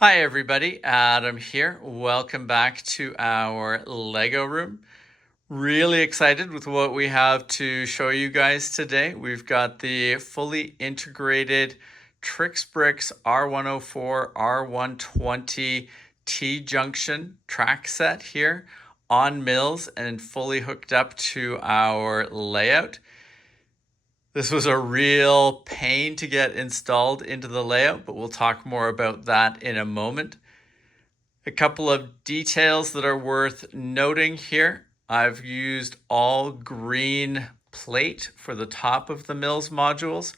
Hi everybody, Adam here. Welcome back to our Lego room. Really excited with what we have to show you guys today. We've got the fully integrated TrixBrix R104 R120 T-Junction track set here on mills and fully hooked up to our layout. This was a real pain to get installed into the layout, but we'll talk more about that in a moment. A couple of details that are worth noting here. I've used all green plate for the top of the mills modules.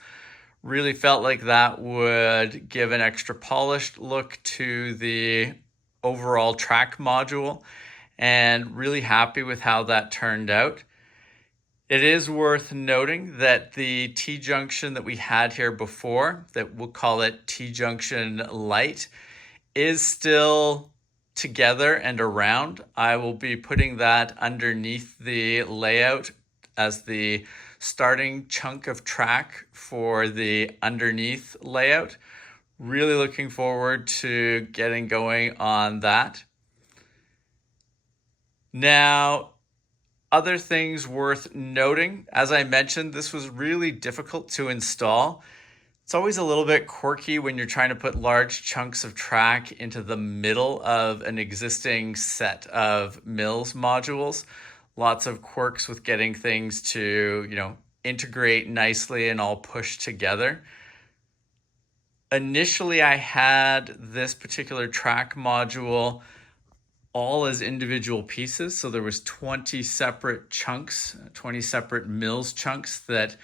Really felt like that would give an extra polished look to the overall track module, and really happy with how that turned out. It is worth noting that the T-junction that we had here before, that we'll call it T-junction light, is still together and around. I will be putting that underneath the layout as the starting chunk of track for the underneath layout. Really looking forward to getting going on that. Now, other things worth noting, as I mentioned, this was really difficult to install. It's always a little bit quirky when you're trying to put large chunks of track into the middle of an existing set of mills modules. Lots of quirks with getting things to, integrate nicely and all push together. Initially, I had this particular track module all as individual pieces. So there was 20 separate chunks, 20 separate mills chunks that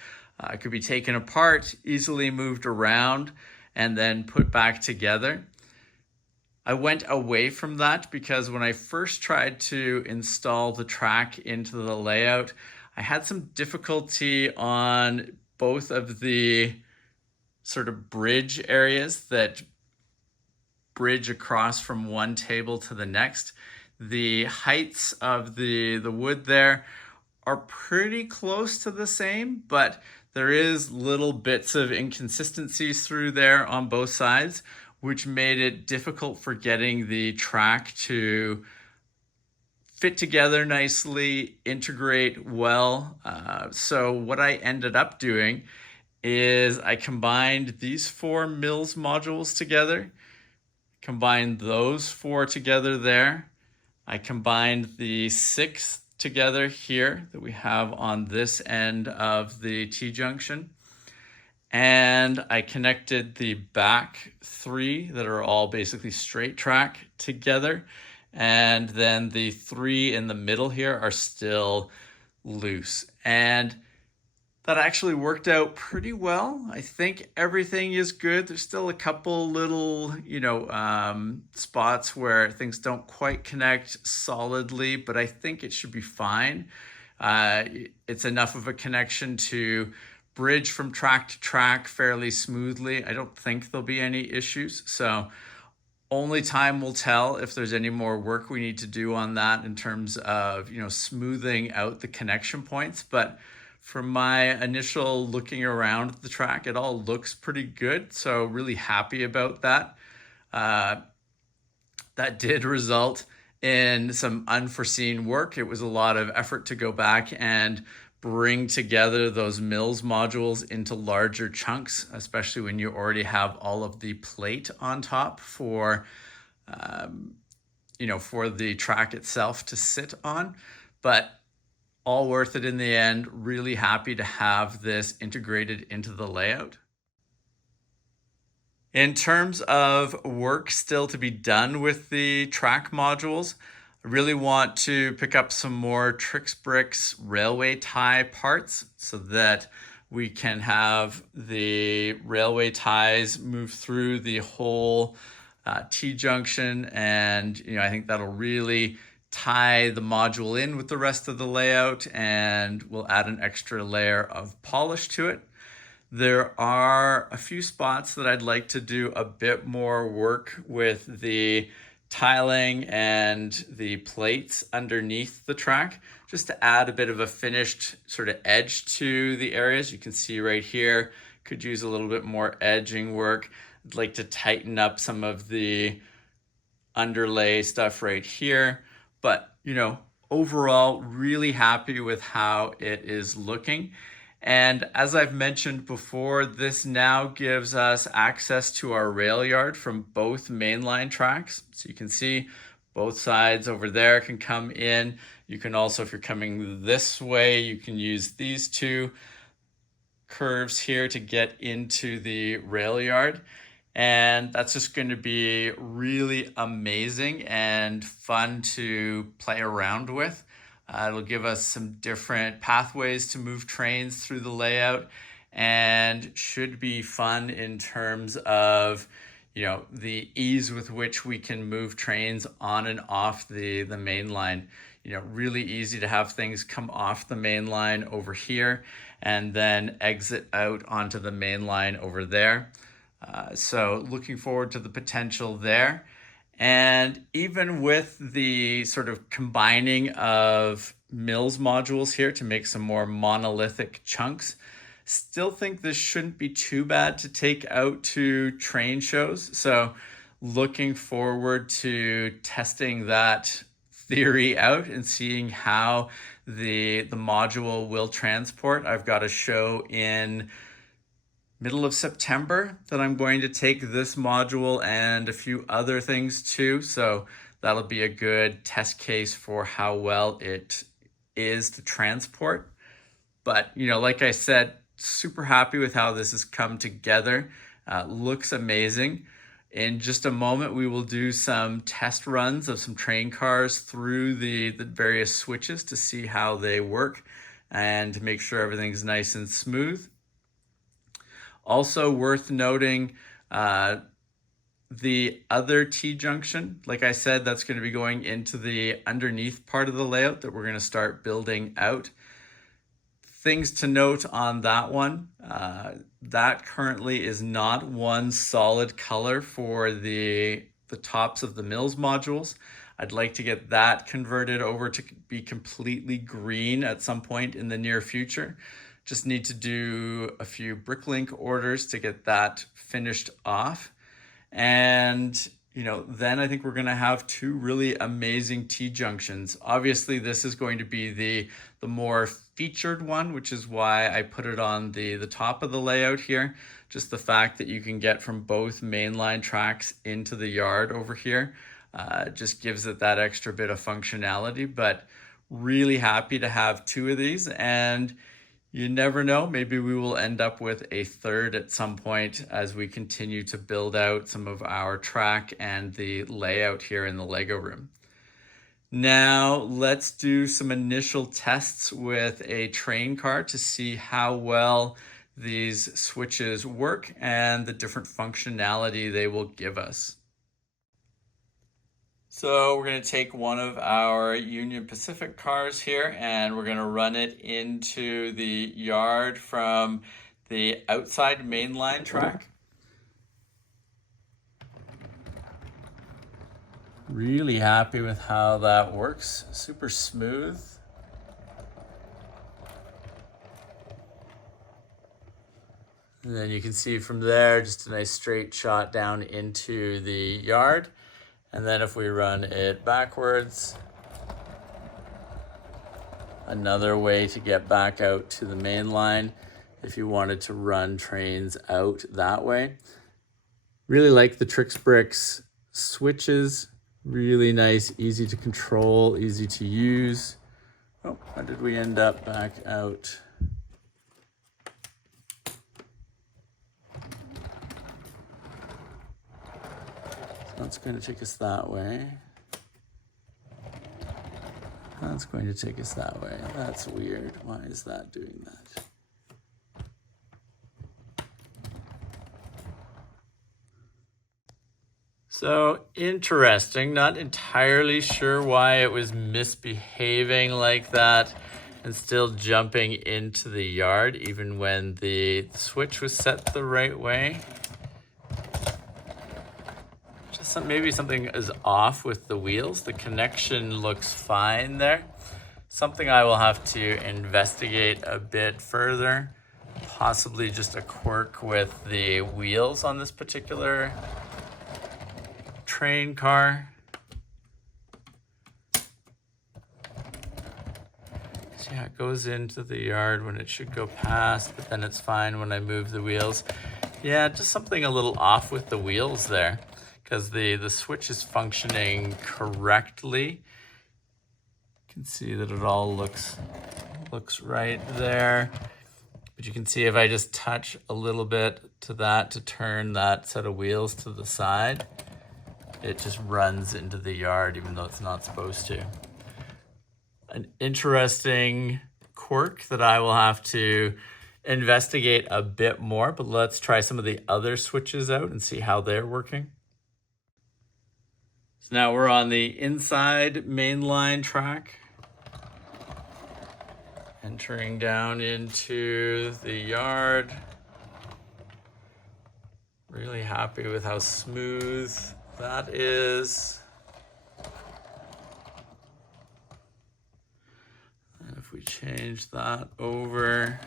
could be taken apart, easily moved around, and then put back together. I went away from that because when I first tried to install the track into the layout, I had some difficulty on both of the sort of bridge areas that bridge across from one table to the next. The heights of the wood there are pretty close to the same, but there is little bits of inconsistencies through there on both sides, which made it difficult for getting the track to fit together nicely, integrate well. So what I ended up doing is I combined these 4 mills modules together, combined those 4 together there. I combined the 6 together here that we have on this end of the T-junction. And I connected the back 3 that are all basically straight track together. And then the 3 in the middle here are still loose. And that actually worked out pretty well. I think everything is good. There's still a couple little, spots where things don't quite connect solidly, but I think it should be fine. It's enough of a connection to bridge from track to track fairly smoothly. I don't think there'll be any issues. So only time will tell if there's any more work we need to do on that in terms of, smoothing out the connection points. But from my initial looking around the track, it all looks pretty good. So really happy about that. That did result in some unforeseen work. It was a lot of effort to go back and bring together those mills modules into larger chunks, especially when you already have all of the plate on top for the track itself to sit on. But all worth it in the end. Really happy to have this integrated into the layout. In terms of work still to be done with the track modules, I really want to pick up some more TrixBrix railway tie parts so that we can have the railway ties move through the whole T-junction, and I think that'll really tie the module in with the rest of the layout, and we'll add an extra layer of polish to it. There are a few spots that I'd like to do a bit more work with the tiling and the plates underneath the track, just to add a bit of a finished sort of edge to the areas. You can see right here, could use a little bit more edging work. I'd like to tighten up some of the underlay stuff right here, but overall really happy with how it is looking. And as I've mentioned before, this now gives us access to our rail yard from both mainline tracks. So you can see both sides over there can come in. You can also, if you're coming this way, you can use these two curves here to get into the rail yard. And that's just going to be really amazing and fun to play around with. It'll give us some different pathways to move trains through the layout, and should be fun in terms of the ease with which we can move trains on and off the main line. Really easy to have things come off the main line over here and then exit out onto the main line over there. So looking forward to the potential there. And even with the sort of combining of MILS modules here to make some more monolithic chunks, still think this shouldn't be too bad to take out to train shows. So looking forward to testing that theory out and seeing how the module will transport. I've got a show in middle of September that I'm going to take this module and a few other things too. So that'll be a good test case for how well it is to transport. But, like I said, super happy with how this has come together. Looks amazing. In just a moment, we will do some test runs of some train cars through the various switches to see how they work and to make sure everything's nice and smooth. Also worth noting, the other T-junction, like I said, that's going to be going into the underneath part of the layout that we're going to start building out. Things to note on that one, that currently is not one solid color for the tops of the MILS modules. I'd like to get that converted over to be completely green at some point in the near future. Just need to do a few bricklink orders to get that finished off. And, then I think we're going to have two really amazing T-junctions. Obviously, this is going to be the more featured one, which is why I put it on the top of the layout here. Just the fact that you can get from both mainline tracks into the yard over here just gives it that extra bit of functionality. But really happy to have two of these, and you never know, maybe we will end up with a third at some point as we continue to build out some of our track and the layout here in the Lego room. Now let's do some initial tests with a train car to see how well these switches work and the different functionality they will give us. So we're going to take one of our Union Pacific cars here and we're going to run it into the yard from the outside mainline track. Really happy with how that works. Super smooth. And then you can see from there just a nice straight shot down into the yard. And then if we run it backwards, another way to get back out to the main line if you wanted to run trains out that way. Really like the TrixBrix switches. Really nice, easy to control, easy to use. Oh, how did we end up back out? That's going to take us that way. That's going to take us that way. That's weird. Why is that doing that? So interesting. Not entirely sure why it was misbehaving like that and still jumping into the yard even when the switch was set the right way. Maybe something is off with the wheels. The connection looks fine there. Something I will have to investigate a bit further. Possibly just a quirk with the wheels on this particular train car. So yeah, it goes into the yard when it should go past, but then it's fine when I move the wheels. Yeah, just something a little off with the wheels there, because the switch is functioning correctly. You can see that it all looks right there. But you can see if I just touch a little bit to that to turn that set of wheels to the side, it just runs into the yard even though it's not supposed to. An interesting quirk that I will have to investigate a bit more, but let's try some of the other switches out and see how they're working. So now we're on the inside mainline track. Entering down into the yard. Really happy with how smooth that is. And if we change that over,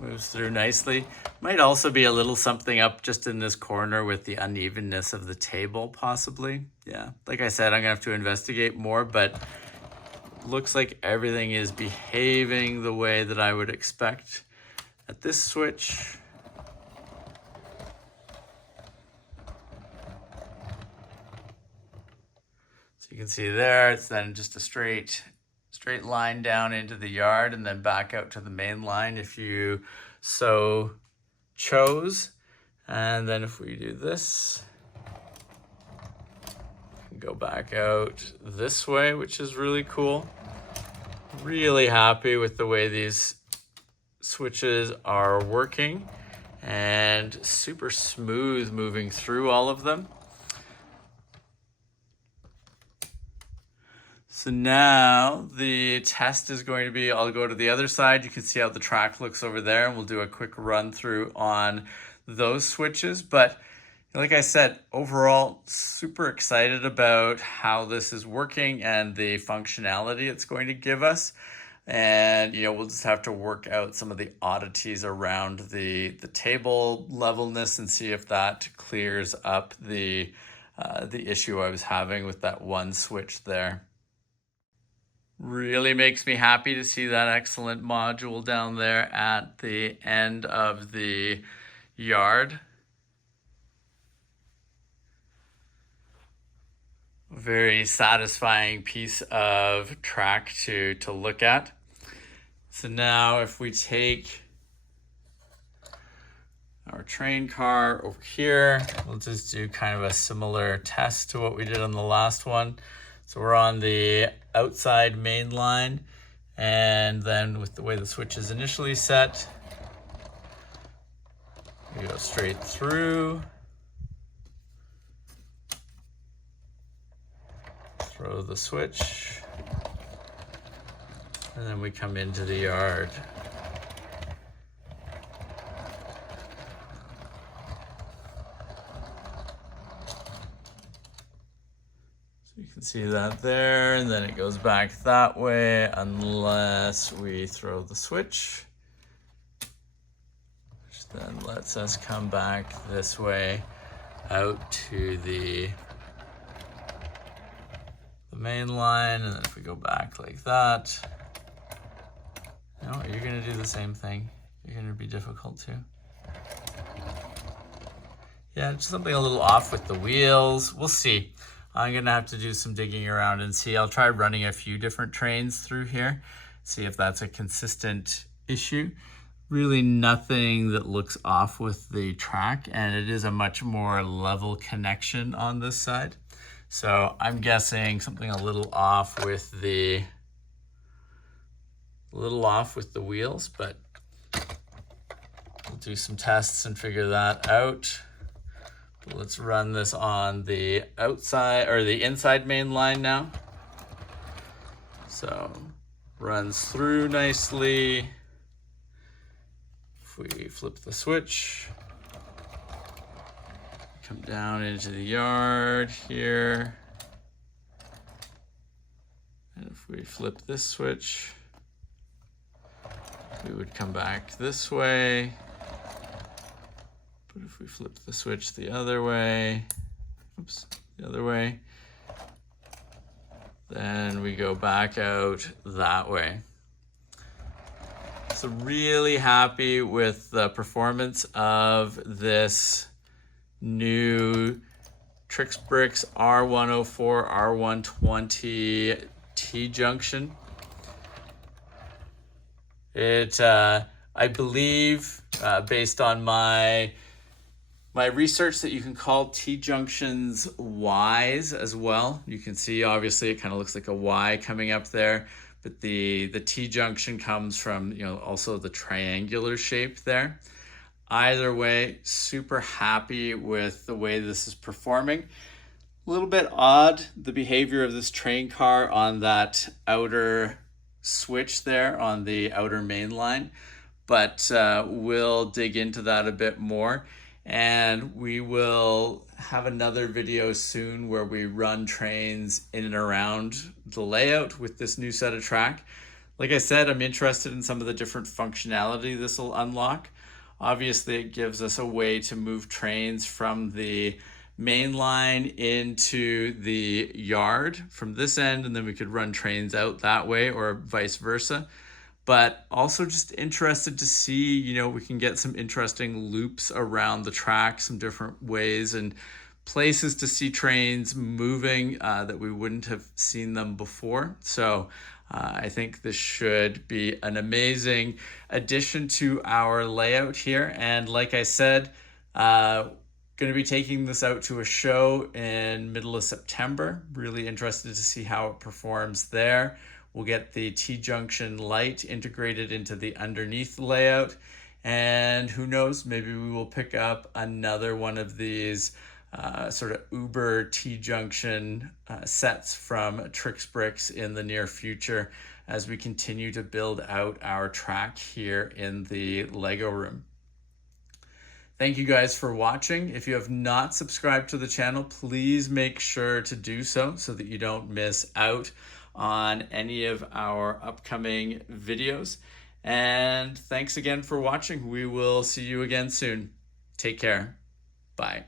moves through nicely. Might also be a little something up just in this corner with the unevenness of the table, possibly. Yeah, like I said, I'm gonna have to investigate more, but looks like everything is behaving the way that I would expect at this switch. So you can see there, it's then just a straight line down into the yard and then back out to the main line if you so chose. And then if we do this, go back out this way, which is really cool. Really happy with the way these switches are working and super smooth moving through all of them. So now the test is going to be, I'll go to the other side. You can see how the track looks over there, and we'll do a quick run through on those switches. But like I said, overall, super excited about how this is working and the functionality it's going to give us. And, we'll just have to work out some of the oddities around the table levelness and see if that clears up the issue I was having with that one switch there. Really makes me happy to see that excellent module down there at the end of the yard. Very satisfying piece of track to look at. So now if we take our train car over here, we'll just do kind of a similar test to what we did on the last one. So we're on the outside main line, and then with the way the switch is initially set, we go straight through. Throw the switch, and then we come into the yard. So you can see that there, and then it goes back that way unless we throw the switch, which then lets us come back this way out to the main line. And then if we go back like that, you're gonna do the same thing. You're gonna be difficult too. Yeah, just something a little off with the wheels. We'll see. I'm gonna have to do some digging around and see. I'll try running a few different trains through here, see if that's a consistent issue. Really nothing that looks off with the track, and it is a much more level connection on this side. So I'm guessing something a little off with the wheels, but we'll do some tests and figure that out. But let's run this on the outside or the inside main line now. So runs through nicely. If we flip the switch, come down into the yard here. And if we flip this switch, we would come back this way. But if we flip the switch the other way, oops, the other way, then we go back out that way. So really happy with the performance of this new TrixBrix R104 R120 T-Junction. It, I believe, based on my research, that you can call T-junctions Ys as well. You can see, obviously, it kind of looks like a Y coming up there, but the T-junction comes from, you know, also the triangular shape there. Either way, super happy with the way this is performing. A little bit odd, the behavior of this train car on that outer switch there on the outer main line, but we'll dig into that a bit more. And we will have another video soon where we run trains in and around the layout with this new set of track. Like I said, I'm interested in some of the different functionality this will unlock. Obviously, it gives us a way to move trains from the main line into the yard from this end, and then we could run trains out that way or vice versa. But also just interested to see, you know, we can get some interesting loops around the track, some different ways and places to see trains moving that we wouldn't have seen them before. So I think this should be an amazing addition to our layout here. And like I said, going to be taking this out to a show in middle of September. Really interested to see how it performs there. We'll get the T-junction light integrated into the underneath layout. And who knows, maybe we will pick up another one of these sort of Uber T-junction sets from TrixBrix in the near future as we continue to build out our track here in the Lego room. Thank you guys for watching. If you have not subscribed to the channel, please make sure to do so that you don't miss out on any of our upcoming videos. And thanks again for watching. We will see you again soon. Take care. Bye.